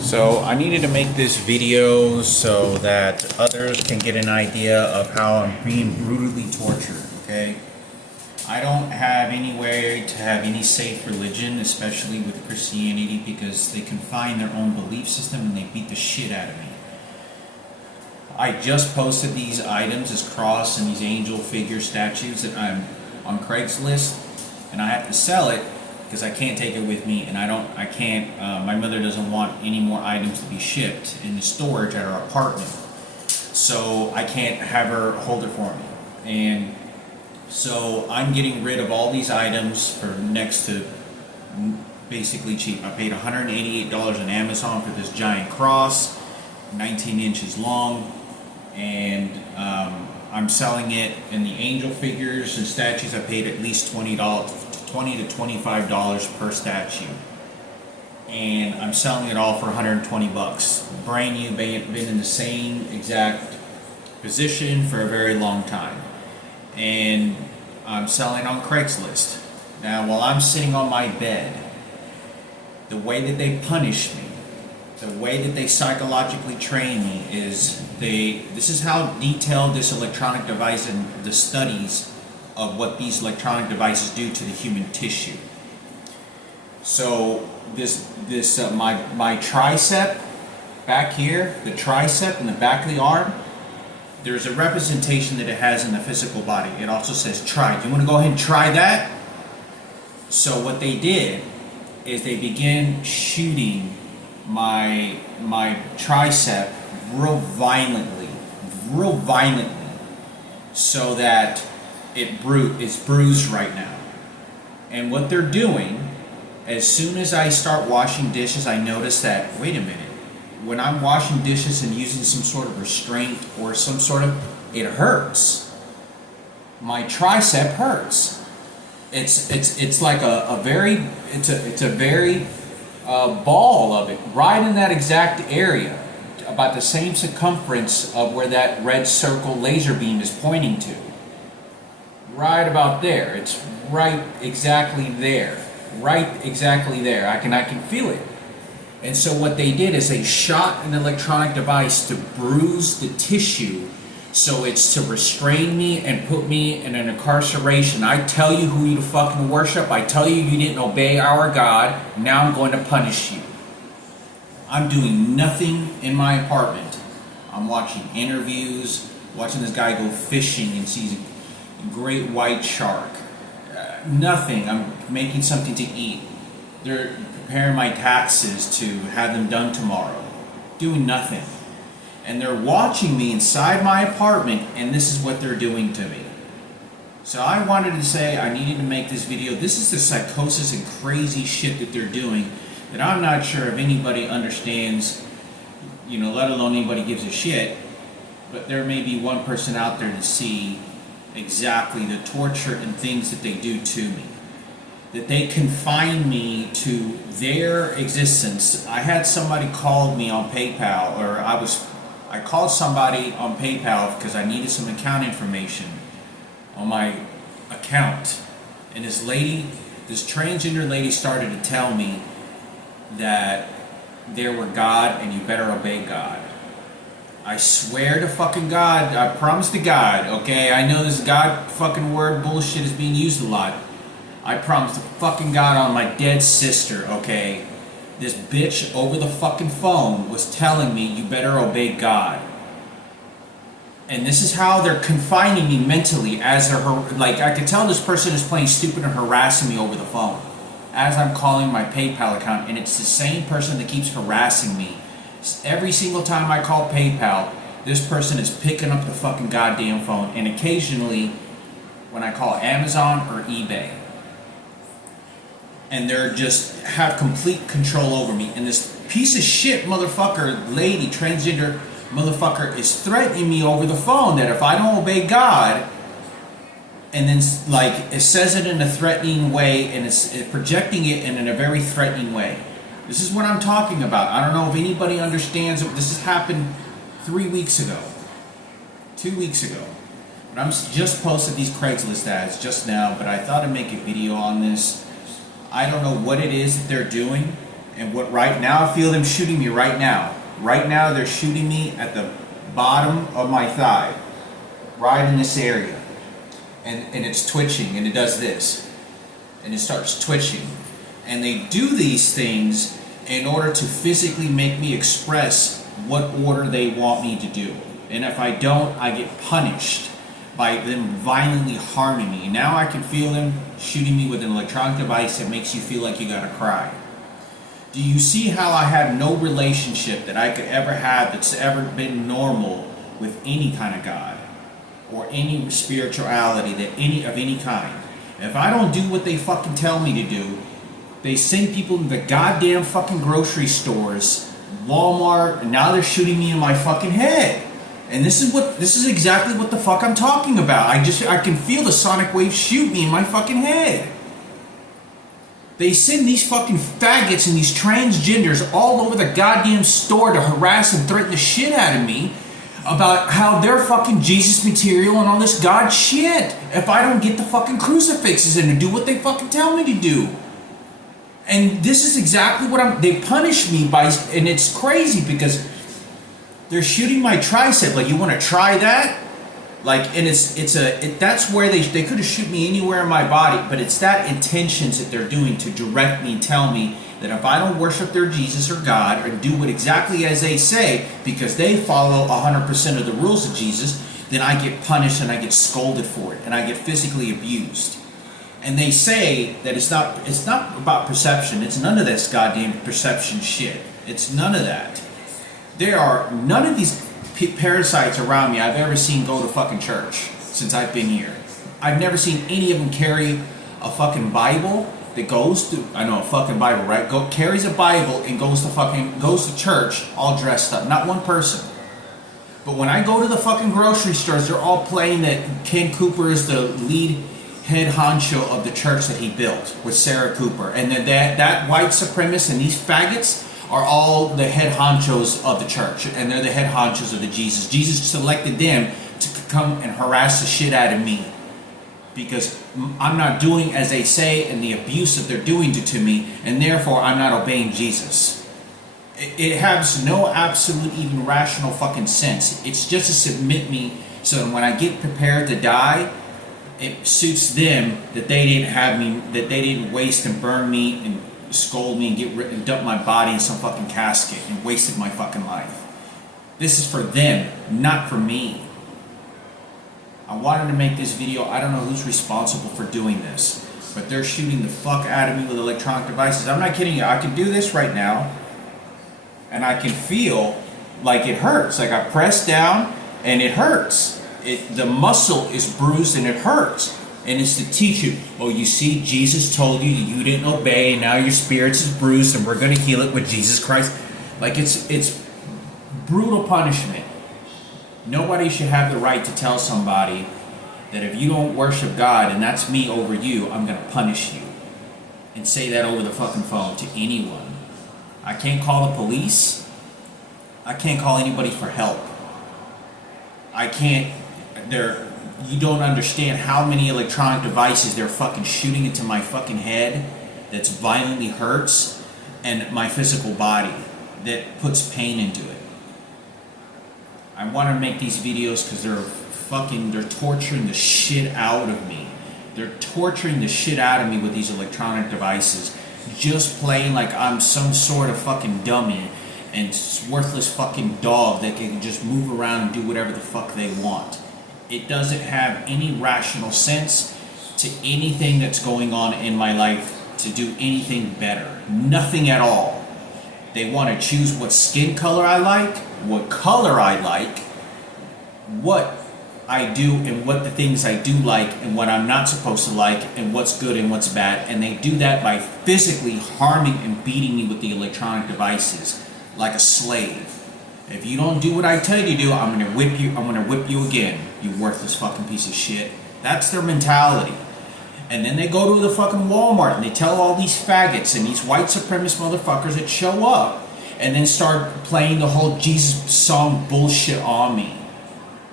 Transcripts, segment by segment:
So I needed to make this video so that others can get an idea of how I'm being brutally tortured, okay? I don't have any way to have any safe religion, especially with Christianity, because they confine their own belief system and they beat the shit out of me. I just posted these items, this cross and these angel figure statues that I'm on Craigslist, and I have to sell it because I can't take it with me, and my mother doesn't want any more items to be shipped into storage at our apartment, so I can't have her hold it for me. And so I'm getting rid of all these items for next to basically cheap. I paid $188 on Amazon for this giant cross, 19 inches long, and I'm selling it. In the angel figures and statues, I paid at least $20 to $25 per statue, and I'm selling it all for 120 bucks. Brand new, been in the same exact position for a very long time, and I'm selling on Craigslist. Now, while I'm sitting on my bed, the way that they punish me, the way that they psychologically train me is this is how detailed this electronic device and the studies of what these electronic devices do to the human tissue. So my tricep back here, the tricep in the back of the arm, there's a representation that it has in the physical body. It also says try. Do you want to go ahead and try that? So what they did is they began shooting my tricep real violently, so that it's bruised right now. And what they're doing, as soon as I start washing dishes, I notice that, wait a minute, when I'm washing dishes and using some sort of restraint or it hurts. My tricep hurts. It's like a very ball of it, right in that exact area, about the same circumference of where that red circle laser beam is pointing to. Right about there. It's right exactly there. Right exactly there. I can feel it. And so what they did is they shot an electronic device to bruise the tissue, so it's to restrain me and put me in an incarceration. I tell you who you to fucking worship. I tell you didn't obey our God. Now I'm going to punish you. I'm doing nothing in my apartment. I'm watching interviews, watching this guy go fishing and sees a great white shark. Nothing. I'm making something to eat. They're preparing my taxes to have them done tomorrow. Doing nothing. And they're watching me inside my apartment, and this is what they're doing to me. So I wanted to say I needed to make this video. This is the psychosis and crazy shit that they're doing that I'm not sure if anybody understands, let alone anybody gives a shit. But there may be one person out there to see exactly the torture and things that they do to me. That they confine me to their existence. I had somebody call me on PayPal, or I called somebody on PayPal because I needed some account information on my account. And this transgender lady started to tell me that they were God and you better obey God. I swear to fucking God, I promise to God, okay? I know this God fucking word bullshit is being used a lot. I promise to fucking God on my dead sister, okay? This bitch over the fucking phone was telling me you better obey God. And this is how they're confining me mentally as I could tell this person is playing stupid and harassing me over the phone as I'm calling my PayPal account, and it's the same person that keeps harassing me. Every single time I call PayPal, this person is picking up the fucking goddamn phone, and occasionally when I call Amazon or eBay. And they're just have complete control over me. And this piece of shit motherfucker, lady, transgender motherfucker, is threatening me over the phone that if I don't obey God, and then it says it in a threatening way, and it's projecting it in a very threatening way. This is what I'm talking about. I don't know if anybody understands it. This has happened 3 weeks ago, 2 weeks ago. But I'm just posted these Craigslist ads just now, but I thought I'd make a video on this. I don't know what it is that they're doing, And what right now, I feel them shooting me right now. Right now, they're shooting me at the bottom of my thigh, right in this area. And it's twitching, and it does this. And it starts twitching. And they do these things in order to physically make me express what order they want me to do. And if I don't, I get punished by them violently harming me. Now I can feel them shooting me with an electronic device that makes you feel like you gotta cry. Do you see how I have no relationship that I could ever have that's ever been normal with any kind of God or any spirituality that any kind? If I don't do what they fucking tell me to do, they send people to the goddamn fucking grocery stores, Walmart, and now they're shooting me in my fucking head. And this is exactly what the fuck I'm talking about. I can feel the sonic wave shoot me in my fucking head. They send these fucking faggots and these transgenders all over the goddamn store to harass and threaten the shit out of me about how they're fucking Jesus material and all this God shit if I don't get the fucking crucifixes and to do what they fucking tell me to do. And this is exactly what they punish me by, and it's crazy because they're shooting my tricep. Like, you want to try that? Like, and that's where they could have shoot me anywhere in my body, but it's that intentions that they're doing to direct me and tell me that if I don't worship their Jesus or God or do it exactly as they say, because they follow 100% of the rules of Jesus, then I get punished and I get scolded for it and I get physically abused. And they say that it's not about perception. It's none of this goddamn perception shit. It's none of that. There are none of these parasites around me I've ever seen go to fucking church since I've been here. I've never seen any of them carry a fucking Bible that goes to, I know, a fucking Bible, right? Carries a Bible and goes to church all dressed up. Not one person. But when I go to the fucking grocery stores, they're all playing that Ken Cooper is the lead head honcho of the church that he built with Sarah Cooper. And then that white supremacist and these faggots are all the head honchos of the church, and they're the head honchos of the Jesus. Jesus selected them to come and harass the shit out of me because I'm not doing as they say and the abuse that they're doing to me, and therefore I'm not obeying Jesus. It has no absolute even rational fucking sense. It's just to submit me so that when I get prepared to die, it suits them that they didn't have me, that they didn't waste and burn me and scold me and dump my body in some fucking casket and wasted my fucking life. This is for them, not for me. I wanted to make this video. I don't know who's responsible for doing this, but they're shooting the fuck out of me with electronic devices. I'm not kidding you. I can do this right now and I can feel like it hurts. Like I press down and it hurts. The muscle is bruised and it hurts. And it's to teach you, oh, you see, Jesus told you you didn't obey, and now your spirit is bruised, and we're going to heal it with Jesus Christ. Like, it's brutal punishment. Nobody should have the right to tell somebody that if you don't worship God, and that's me over you, I'm going to punish you. And say that over the fucking phone to anyone. I can't call the police. I can't call anybody for help. I can't, you don't understand how many electronic devices they're fucking shooting into my fucking head that's violently hurts and my physical body that puts pain into it. I want to make these videos because they're torturing the shit out of me. They're torturing the shit out of me with these electronic devices. Just playing like I'm some sort of fucking dummy and worthless fucking dog that can just move around and do whatever the fuck they want. It doesn't have any rational sense to anything that's going on in my life to do anything better. Nothing at all. They want to choose what skin color I like, what color I like, what I do and what the things I do like and what I'm not supposed to like and what's good and what's bad. And they do that by physically harming and beating me with the electronic devices like a slave. If you don't do what I tell you to do, I'm gonna whip you. I'm gonna whip you again, you worthless fucking piece of shit. That's their mentality. And then they go to the fucking Walmart and they tell all these faggots and these white supremacist motherfuckers that show up and then start playing the whole Jesus song bullshit on me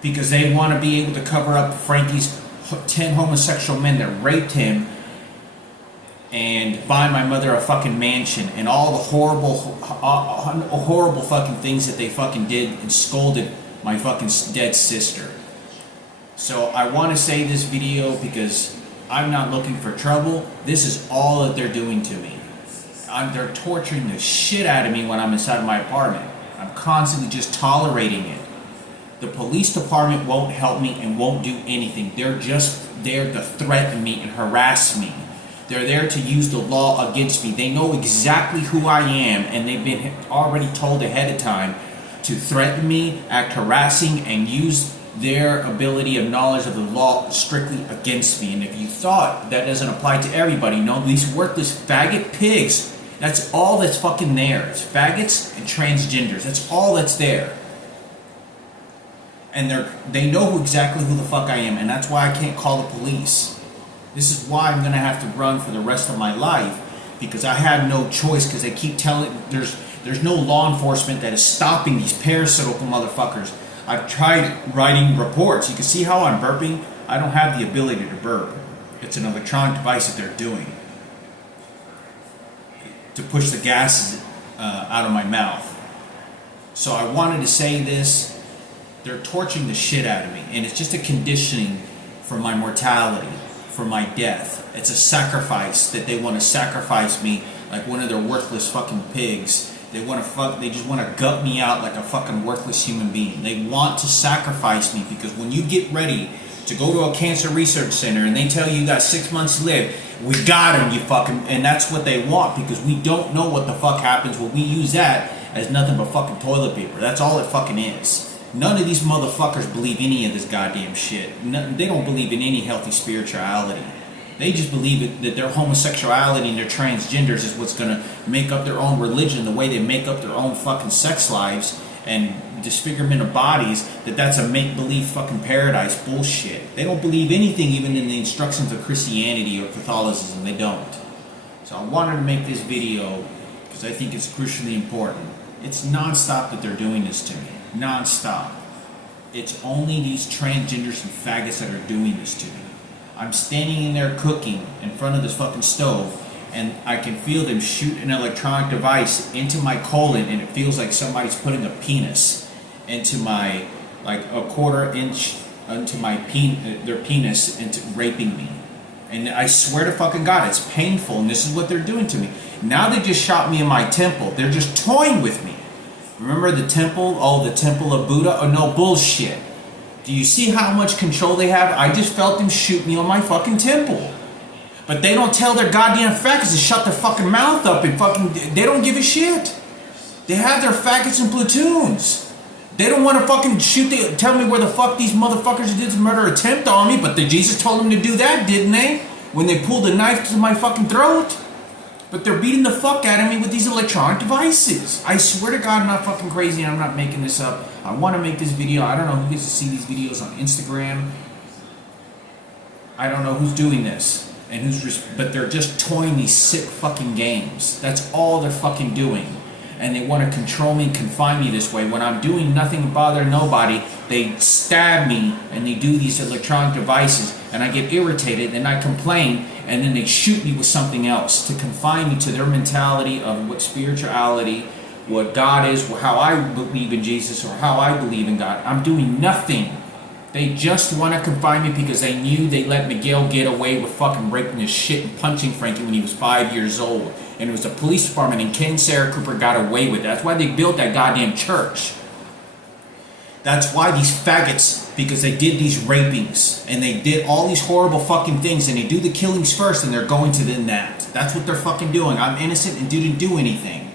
because they want to be able to cover up Frankie's 10 homosexual men that raped him and buy my mother a fucking mansion and all the horrible fucking things that they fucking did and scolded my fucking dead sister. So I want to say this video because I'm not looking for trouble. This is all that they're doing to me. They're torturing the shit out of me when I'm inside of my apartment. I'm constantly just tolerating it. The police department won't help me and won't do anything. They're just there to threaten me and harass me. They're there to use the law against me. They know exactly who I am, and they've been already told ahead of time to threaten me, act harassing, and use their ability of knowledge of the law strictly against me. And if you thought that doesn't apply to everybody, no, these worthless faggot pigs, that's all that's fucking there. It's faggots and transgenders. That's all that's there. And they know exactly who the fuck I am, and that's why I can't call the police. This is why I'm gonna have to run for the rest of my life, because I have no choice, because they keep telling there's no law enforcement that is stopping these parasitical motherfuckers. I've tried writing reports. You can see how I'm burping. I don't have the ability to burp. It's an electronic device that they're doing to push the gases out of my mouth. So I wanted to say this. They're torturing the shit out of me, and it's just a conditioning for my mortality, for my death. It's a sacrifice that they want to sacrifice me like one of their worthless fucking pigs. They just want to gut me out like a fucking worthless human being. They want to sacrifice me, because when you get ready to go to a cancer research center and they tell you got 6 months to live, we got him, you fucking, and that's what they want, because we don't know what the fuck happens when we use that as nothing but fucking toilet paper. That's all it fucking is. None of these motherfuckers believe any of this goddamn shit. They don't believe in any healthy spirituality. They just believe that their homosexuality and their transgenders is what's gonna make up their own religion, the way they make up their own fucking sex lives and disfigurement of bodies, that's a make-believe fucking paradise bullshit. They don't believe anything even in the instructions of Christianity or Catholicism. They don't. So I wanted to make this video because I think it's crucially important. It's non-stop that they're doing this to me. Non-stop. It's only these transgenders and faggots that are doing this to me. I'm standing in there cooking in front of this fucking stove, and I can feel them shoot an electronic device into my colon, and it feels like somebody's putting a penis into my, like a quarter inch into my their penis, into raping me. And I swear to fucking God, it's painful, and this is what they're doing to me. Now they just shot me in my temple. They're just toying with me. Remember the temple? Oh, the temple of Buddha? Oh, no, bullshit. Do you see how much control they have? I just felt them shoot me on my fucking temple. But they don't tell their goddamn faggots to shut their fucking mouth up and fucking... They don't give a shit. They have their faggots in platoons. They don't want to fucking tell me where the fuck these motherfuckers did a murder attempt on me, but Jesus told them to do that, didn't they? When they pulled the knife to my fucking throat. But they're beating the fuck out of me with these electronic devices. I swear to God, I'm not fucking crazy, and I'm not making this up. I want to make this video. I don't know who gets to see these videos on Instagram. I don't know who's doing this. And but they're just toying these sick fucking games. That's all they're fucking doing. And they want to control me and confine me this way. When I'm doing nothing to bother nobody, they stab me and they do these electronic devices, and I get irritated and I complain, and then they shoot me with something else to confine me to their mentality of what spirituality, what God is, how I believe in Jesus, or how I believe in God. I'm doing nothing. They just want to confine me because they knew they let Miguel get away with fucking raping his shit and punching Frankie when he was 5 years old. And it was the police department, and Ken Sarah Cooper got away with it. That's why they built that goddamn church. That's why these faggots, because they did these rapings, and they did all these horrible fucking things, and they do the killings first, and they're going to then that. That's what they're fucking doing. I'm innocent and didn't do anything.